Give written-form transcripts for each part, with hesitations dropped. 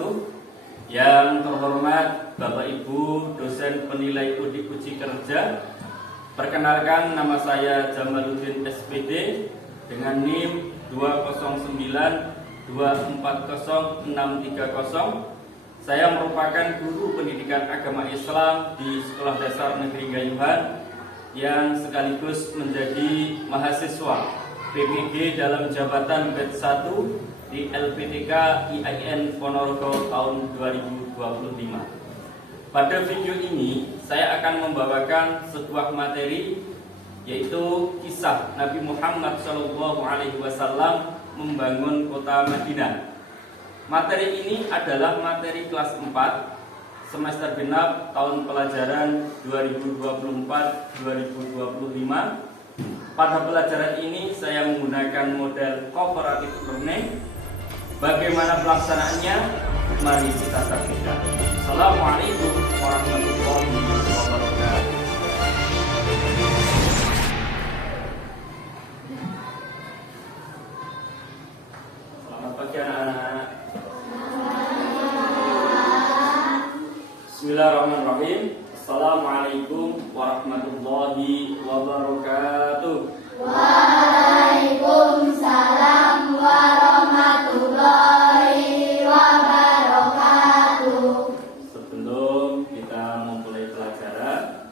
wabarakatuh. Yang terhormat Bapak Ibu dosen penilai uji kerja, perkenalkan nama saya Jamaluddin SPD dengan NIM 209240630. Saya merupakan guru pendidikan agama Islam di Sekolah Dasar Negeri Gayuhan yang sekaligus menjadi mahasiswa PPG dalam jabatan batch 1 di LPTK IAIN Ponorogo tahun 2025. Pada video ini saya akan membawakan sebuah materi, yaitu kisah Nabi Muhammad SAW membangun kota Madinah. Materi ini adalah materi kelas 4 semester genap tahun pelajaran 2024-2025. Pada pelajaran ini saya menggunakan model cooperative learning. Bagaimana pelaksanaannya? Mari kita saksikan. Assalamualaikum warahmatullahi wabarakatuh. Selamat pagi anak-anak. Bismillahirrahmanirrahim. Assalamualaikum warahmatullahi wabarakatuh. Waalaikumsalam warahmatullahi wabarakatuh. Sebelum kita memulai pelajaran,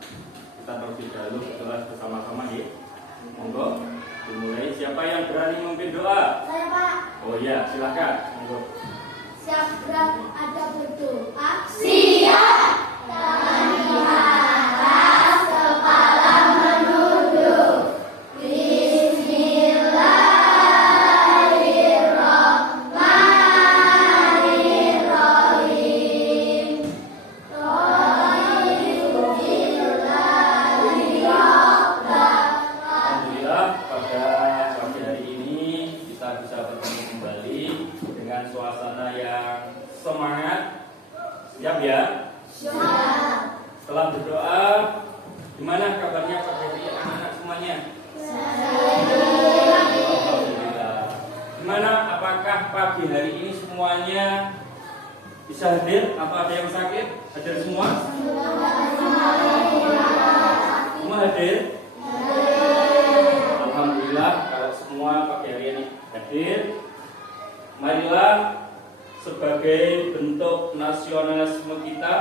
kita terlebih dahulu berdoa bersama-sama ya. Monggo dimulai. Siapa yang berani memimpin doa? Saya, Pak. Oh iya, silakan. Monggo. Siap gerak ada berdoa. Siap. Tangan di atas, kepala menunduk. Bismillahirrahmanirrahim. Alhamdulillah, pada pagi hari ini kita bisa bertemu kembali dengan suasana yang semangat. Siap ya? Siap. Setelah berdoa, gimana kabarnya pagi hari ini anak-anak semuanya? Alhamdulillah. Gimana? Apakah pagi hari ini semuanya bisa hadir? Apa ada yang sakit? Hadir semua? Semua hadir? Alhamdulillah, kalau semua pagi hari ini hadir, marilah sebagai bentuk nasionalisme kita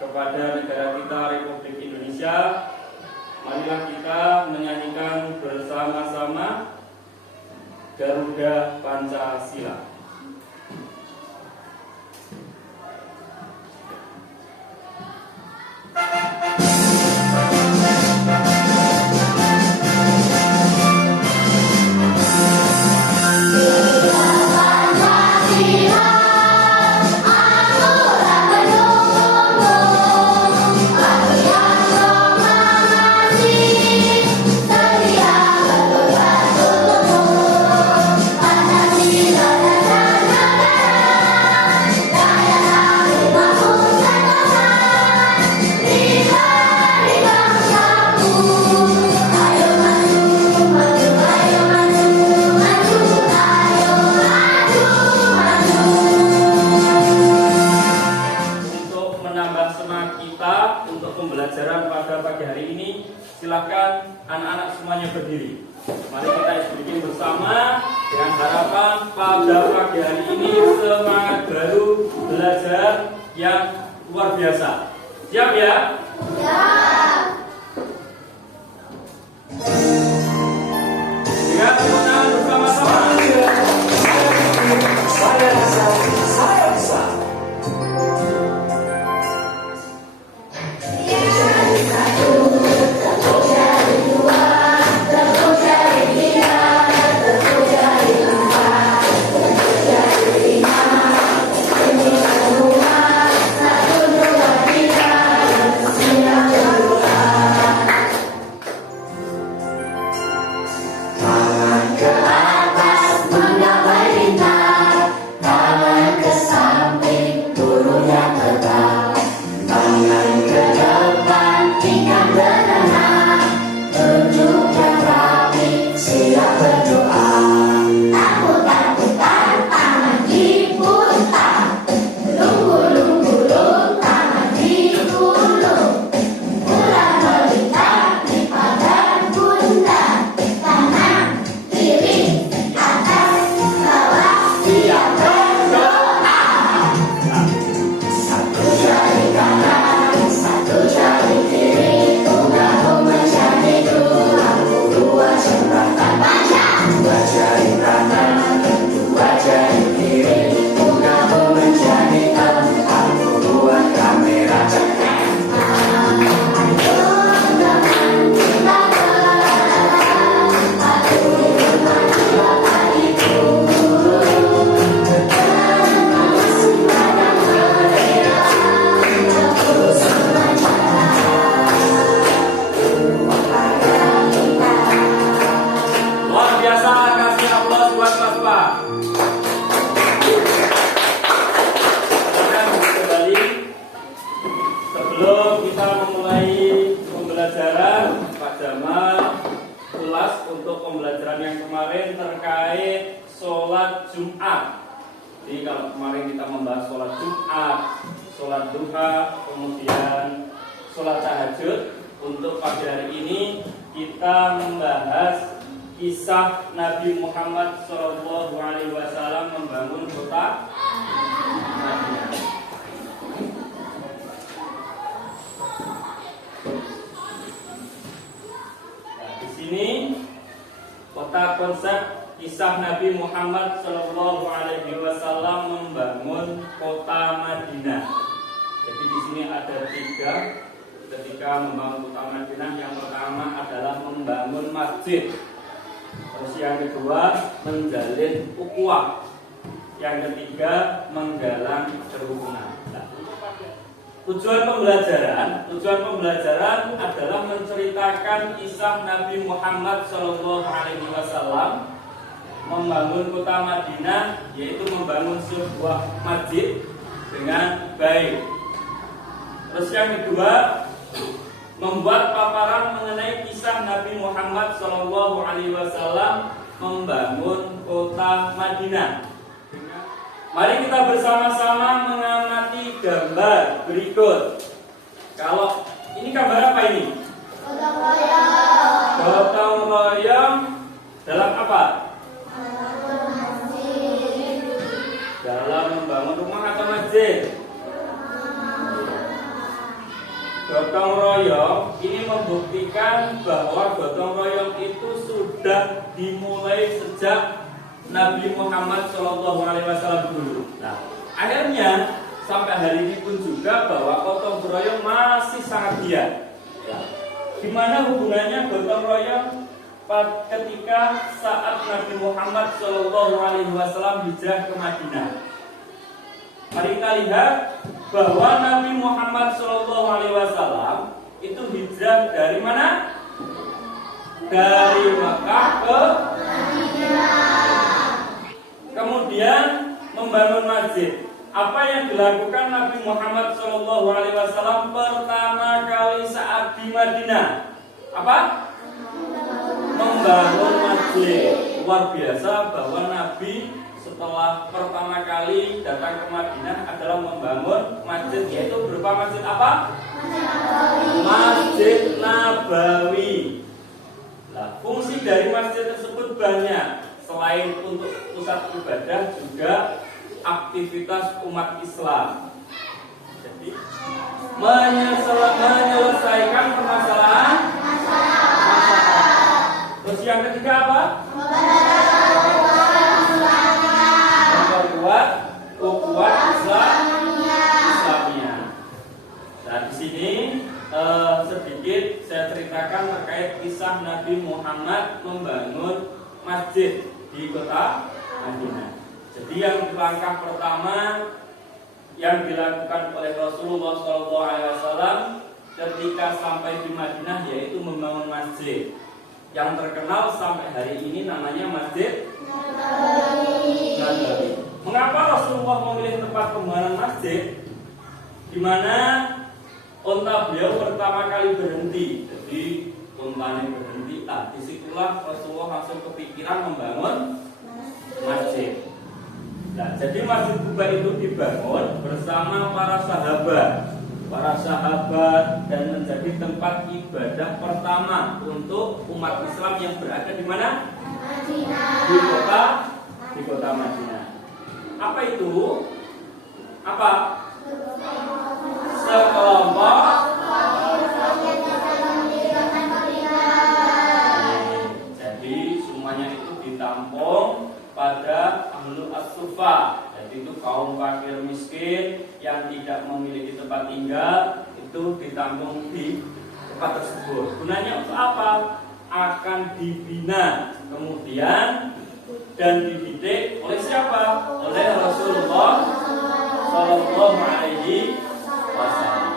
kepada negara kita Republik Indonesia, marilah kita menyanyikan bersama-sama Garuda Pancasila. Pembelajaran pada pagi hari ini, silakan anak-anak semuanya berdiri. Mari kita bikin bersama dengan harapan pada pagi hari ini semangat baru belajar yang luar biasa. Siap ya? Siap. Ya, tepuk tangan bersama-sama. Saya bisa. Tangan ke atas menggapai bintang, tangan sholat duha, kemudian sholat tahajud. Untuk pagi hari ini kita membahas kisah Nabi Muhammad SAW membangun kota Madinah. Nah, di sini kota konsep kisah Nabi Muhammad SAW membangun kota Madinah. Jadi di sini ada tiga ketika membangun kota Madinah. Yang pertama adalah membangun masjid. Terus yang kedua menjalin ukhuwah. Yang ketiga menggalang kerukunan. Nah, tujuan pembelajaran adalah menceritakan kisah Nabi Muhammad SAW membangun kota Madinah, yaitu membangun sebuah masjid dengan baik. Terus yang kedua, membuat paparan mengenai kisah Nabi Muhammad SAW membangun kota Madinah. Mari kita bersama-sama mengamati gambar berikut. Kalau ini gambar apa ini? Gotong royong. Gotong royong dalam apa? Dalam membangun rumah atau masjid. Gotong royong ini membuktikan bahwa gotong royong itu sudah dimulai sejak Nabi Muhammad SAW dulu. Nah, akhirnya sampai hari ini pun juga bahwa gotong royong masih sangat giat. Ya. Gimana hubungannya gotong royong ketika saat Nabi Muhammad SAW hijrah ke Madinah? Mari kita lihat bahwa Nabi Muhammad SAW itu hijrah dari mana? Dari Mekah ke Madinah. Kemudian membangun masjid. Apa yang dilakukan Nabi Muhammad SAW pertama kali saat di Madinah? Apa? Membangun masjid. Luar biasa bahwa Nabi setelah pertama kali datang ke Madinah adalah membangun masjid, yaitu berupa masjid apa? Masjid Nabawi. Nah, fungsi dari masjid tersebut banyak. Selain untuk pusat ibadah, juga aktivitas umat Islam. Jadi menyelesaikan permasalahan masyarakat. Terus yang ketiga apa? Memperkuat ukhuwah Islamiyah. Nah, di sini sedikit saya ceritakan terkait kisah Nabi Muhammad membangun masjid di kota Madinah. Jadi yang langkah pertama yang dilakukan oleh Rasulullah SAW ketika sampai di Madinah yaitu membangun masjid yang terkenal sampai hari ini namanya Masjid Nabawi. Mengapa Rasulullah memilih tempat pembangunan masjid di mana unta beliau pertama kali berhenti? Jadi untanya berhenti. Nah, disitulah Rasulullah langsung kepikiran membangun masjid. Nah, jadi Masjid Quba itu dibangun bersama para sahabat dan menjadi tempat ibadah pertama untuk umat Islam yang berada di mana? Madinah. Di kota Madinah. Apa itu? Apa? Sekelompok ditampung pada ahlul as-sufa, yaitu itu kaum fakir miskin yang tidak memiliki tempat tinggal, itu ditampung di tempat tersebut. Gunanya untuk apa? Akan dibina kemudian dan dididik oleh siapa? Oleh Rasulullah Shallallahu Alaihi Wasallam.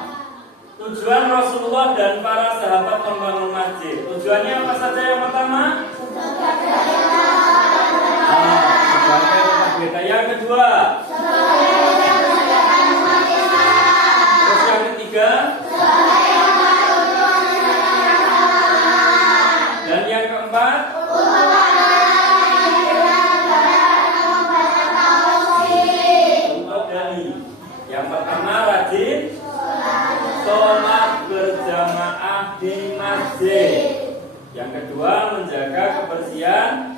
Tujuan Rasulullah dan para sahabat membangun masjid, tujuannya apa saja? Yang pertama, sebagai tempat ibadah. Yang kedua, terus yang ketiga, dan yang keempat, untuk dani. Yang pertama rajin sholat berjamaah di masjid. Yang kedua menjaga kebersihan.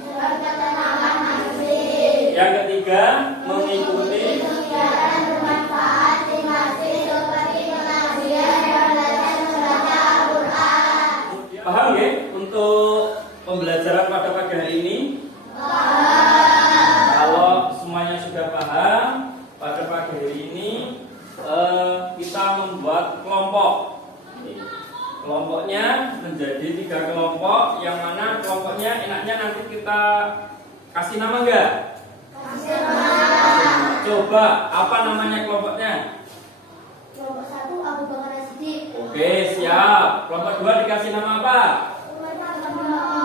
Yang ketiga mengikuti kegiatan bermanfaat di masjid seperti pengajian dan belajar membaca Al-Quran. Paham ya untuk pembelajaran pada pagi hari ini? Kalau semuanya sudah paham, pada pagi hari ini kita membuat kelompok. Kelompoknya menjadi 3 kelompok, yang mana kelompoknya enaknya nanti kita kasih nama enggak? Kasih nama. Coba, apa namanya kelompoknya? Kelompok 1 Abu Bakar As-Siddiq. Oke, siap. Kelompok 2 dikasih nama apa?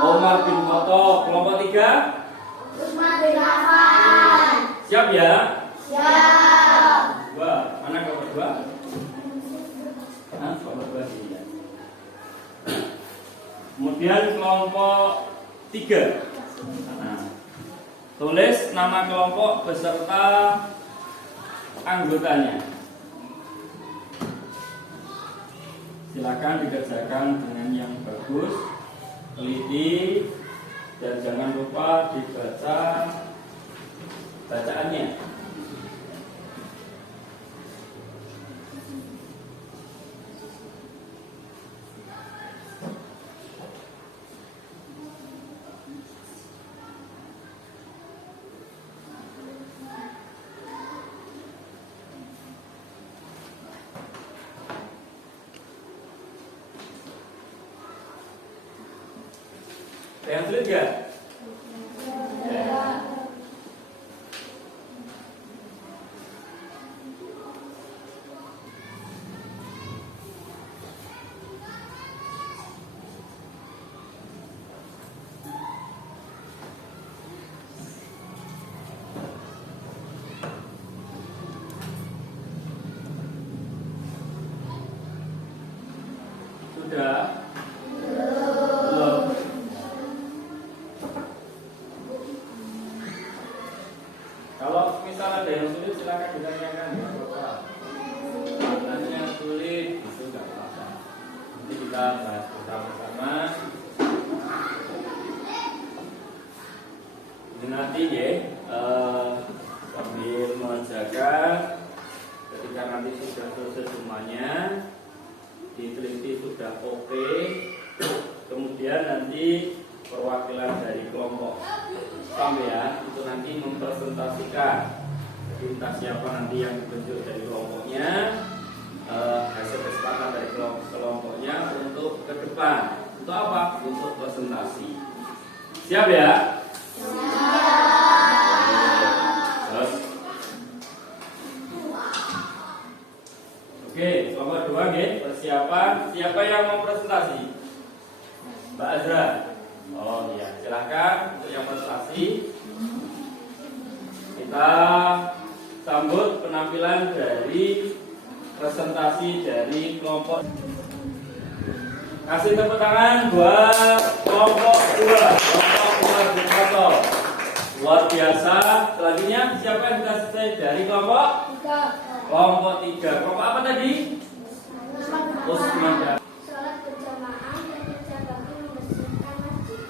Umar bin Khattab. Kelompok 3? Utsman bin Affan. Siap ya? Siap. 2. Mana kelompok 2? Nah, kelompok 2 sini ya. Kemudian kelompok 3. Nah, tulis nama kelompok beserta anggotanya. Silakan dikerjakan dengan yang bagus, teliti, dan jangan lupa dibaca bacaannya. Yang sulit gak? Sudah? Belum? Kalau misal ada yang sulit silakan ditanyakan ya Bapak. Tanya sulit itu nggak apa-apa. Nanti kita bahas bersama-sama. Ini nanti ya sambil menjaga ketika nanti sudah selesai semuanya, diteliti sudah oke, kemudian nanti perwakilan dari kelompok sampai ya itu nanti mempresentasikan, jadi entah siapa nanti yang ditunjuk dari kelompoknya, hasil kesepakatan dari kelompoknya untuk ke depan. Untuk apa? Untuk presentasi. Siap ya? Terus. Oke, kelompok 2 nggih, persiapan. Siapa yang mau presentasi? Mbak Azra. Oh iya, silahkan untuk yang presentasi. Kita sambut penampilan dari presentasi dari kelompok. Kasih tepuk tangan buat kelompok 2, kelompok Umar bin Khattab. Luar biasa. Selanjutnya siapa yang sudah selesai dari kelompok? 3. Kelompok 3. Kelompok apa tadi? Utsman bin Affan. Sholat berjamaah dan kerja bakti membersihkan masjid.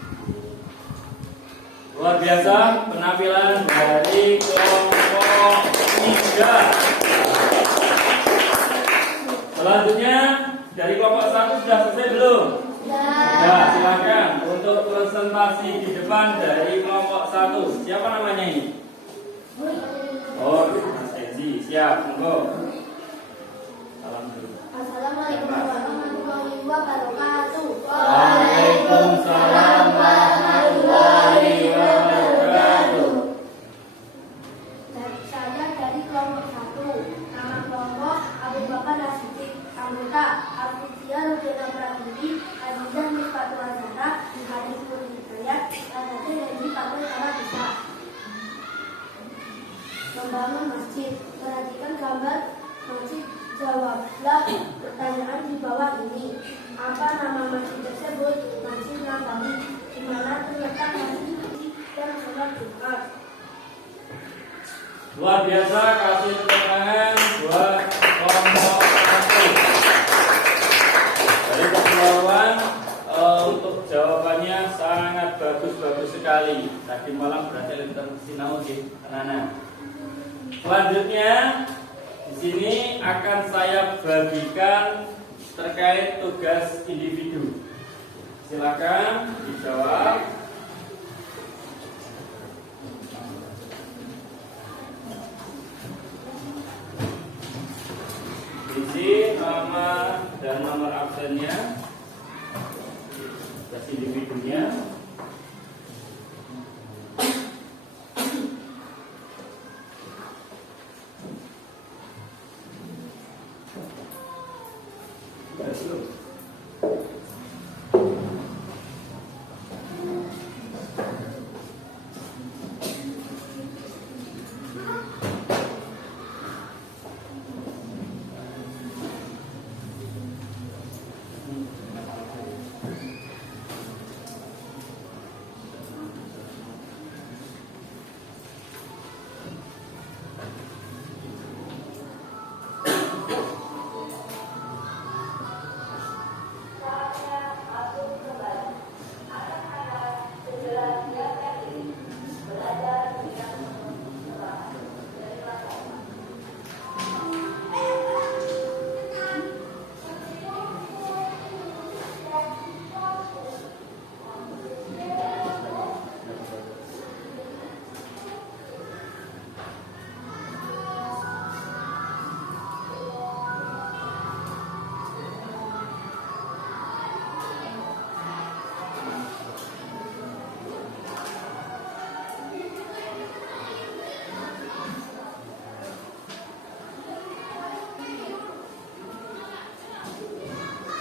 Luar biasa penampilan dari kelompok 3. Selanjutnya dari kelompok 1 sudah selesai belum? Sudah, silakan untuk presentasi di depan dari kelompok 1. Siapa namanya ini? Oh, Mas Enzi. Siap, monggo. Salam dulu. Assalamualaikum warahmatullahi wabarakatuh. Waalaikumsalam warahmatullahi wabarakatuh. Saya dari kelompok 1. Nama kelompok Abu Bakar As-Siddiq. Anggota Al-Fitiyah Rujana Pradiri, Azizah Misfatul Azhara, Hadis Puri Hidayat, Al-Hadi Haji Pakul Sama Bisa. Membangun masjid. Perhatikan gambar masjid. Jawablah pertanyaan di bawah ini. Apa nama masjid tersebut? Masjid Nabawi. Di mana terletak masjid dan sholat Jumat? Luar biasa, kasih tepuk tangan buat sekali. Tadi malam berarti liter sinau di anak-anak. Selanjutnya di sini akan saya bagikan terkait tugas individu. Silakan dijawab. Isi nama dan nomor absennya, tugas individunya.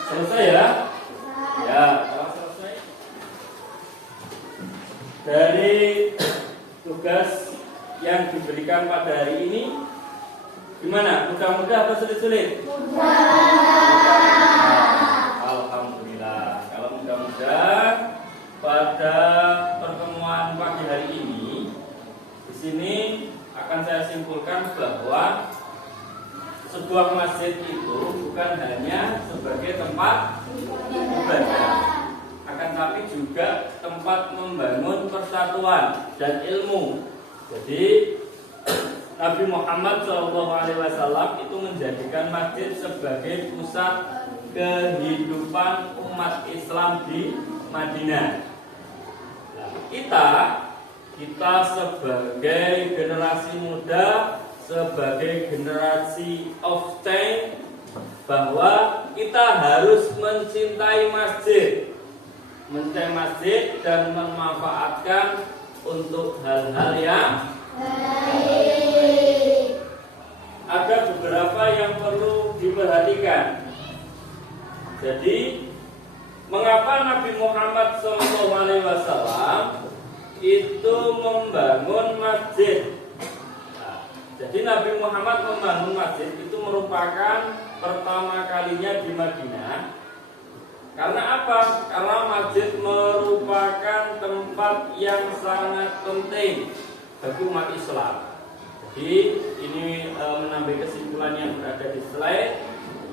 Selesai ya? Ya, kalau selesai. Dari tugas yang diberikan pada hari ini, gimana? Mudah-mudah apa sulit-sulit? Alhamdulillah. Kalau mudah-mudah pada pertemuan pagi hari ini, di sini akan saya simpulkan bahwa sebuah masjid itu bukan hanya sebagai tempat ibadah, akan tapi juga tempat membangun persatuan dan ilmu. Jadi Nabi Muhammad SAW itu menjadikan masjid sebagai pusat kehidupan umat Islam di Madinah. Nah, kita sebagai generasi muda, sebagai generasi of change, bahwa kita harus mencintai masjid dan memanfaatkan untuk hal-hal yang baik. Ada beberapa yang perlu diperhatikan. Jadi, mengapa Nabi Muhammad SAW itu membangun masjid? Jadi Nabi Muhammad membangun masjid itu merupakan pertama kalinya di Madinah. Karena apa? Karena masjid merupakan tempat yang sangat penting bagi umat Islam. Jadi ini menambah kesimpulan yang berada di slide,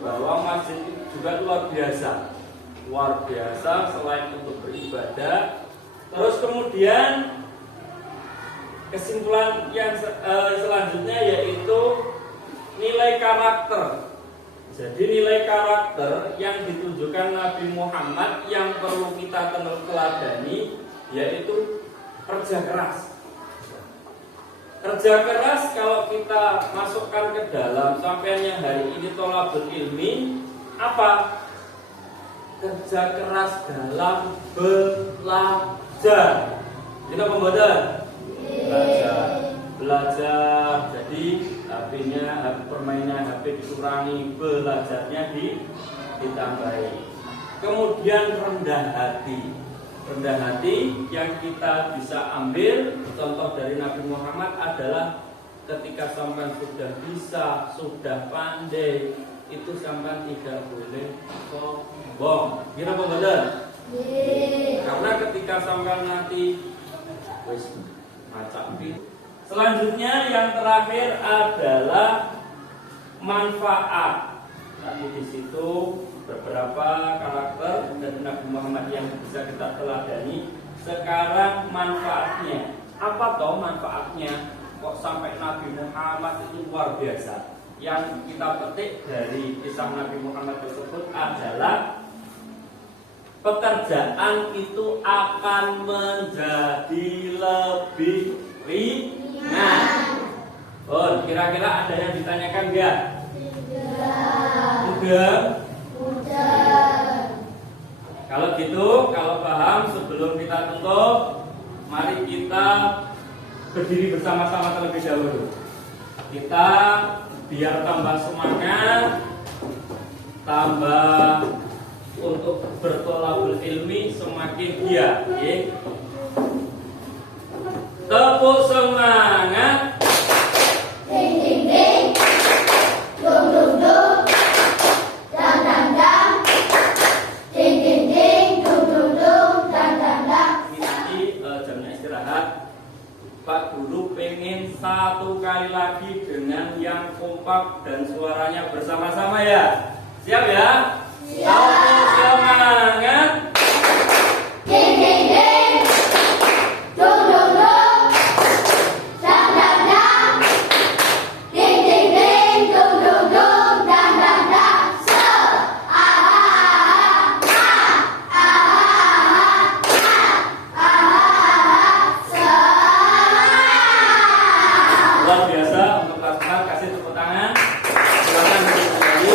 bahwa masjid itu juga luar biasa selain untuk beribadah. Terus kemudian kesimpulan yang selanjutnya yaitu nilai karakter. Jadi nilai karakter yang ditunjukkan Nabi Muhammad yang perlu kita teladani yaitu kerja keras. Kerja keras kalau kita masukkan ke dalam sampainya hari ini tholabul ilmi, apa? Kerja keras dalam belajar. Kita pembahasan belajar. Jadi HP-nya, permainan HP dikurangi, belajarnya ditambahi. Kemudian rendah hati yang kita bisa ambil contoh dari Nabi Muhammad adalah ketika sampai sudah bisa, sudah pandai, itu sampai tidak boleh sombong. Kira benar? Karena ketika sampai nanti wis macapi. Selanjutnya yang terakhir adalah manfaat. Tadi di situ beberapa karakter dari Nabi Muhammad yang bisa kita teladani. Sekarang manfaatnya. Apa toh manfaatnya? Kok sampai Nabi Muhammad itu luar biasa? Yang kita petik dari kisah Nabi Muhammad tersebut adalah pekerjaan itu akan menjadi lebih ringan. Oh, kira-kira ada yang ditanyakan enggak? Udah? Kalau gitu, kalau paham, sebelum kita tutup, mari kita berdiri bersama-sama terlebih dahulu. Kita biar tambah semangat, tambah untuk bertolabul ilmi semakin giat. Tepuk semangat. Ding ding ding, dum dum dum, dang dang dang, ding ding ding, dum dum dum, dang dang dang. Ini jamnya istirahat. Pak Guru pengen satu kali lagi dengan yang kompak dan suaranya bersama-sama ya. Siap ya? Siap. Tepuk semangat. Ding ding ding, dum dum dum, dang dang dang, ding ding ding, dum dum dum, dang dang dang. Se, ah ah ah ah ah ah se. Luar biasa untuk kelas kasih tepuk tangan. Silakan duduk kembali.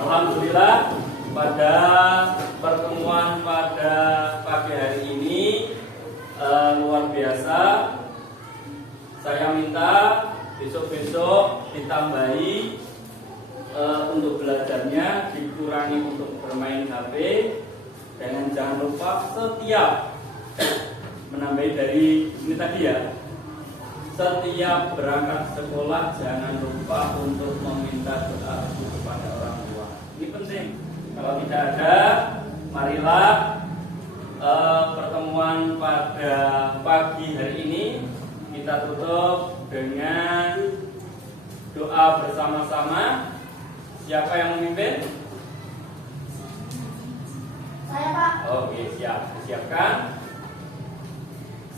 Alhamdulillah pada pertemuan pada pagi hari ini luar biasa. Saya minta besok-besok ditambahi untuk belajarnya, dikurangi untuk bermain HP, dan jangan lupa setiap menambahi dari ini tadi ya. Setiap berangkat sekolah jangan lupa untuk meminta doa kepada orang tua. Ini penting. Kalau tidak ada, marilah pertemuan pada pagi hari ini kita tutup dengan doa bersama-sama. Siapa yang memimpin? Saya Pak. Oke, siap. Siapkan.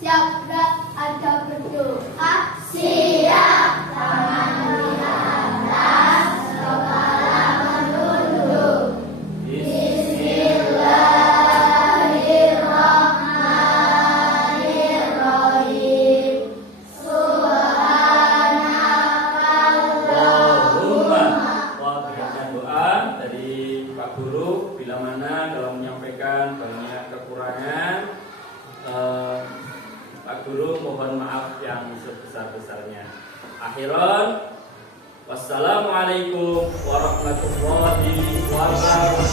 Siap gerak ada berdoa. Siap. Tangan di atas, kepala menunduk. Bismillahirrahmanirrahim. Subhanakallahumma. Wah, berikan doa dari Pak Guru bila mana dalam menyampaikan banyak kekurangan. Pak Guru mohon maaf yang sebesar-besarnya. Akhiran, wassalamualaikum warahmatullahi wabarakatuh.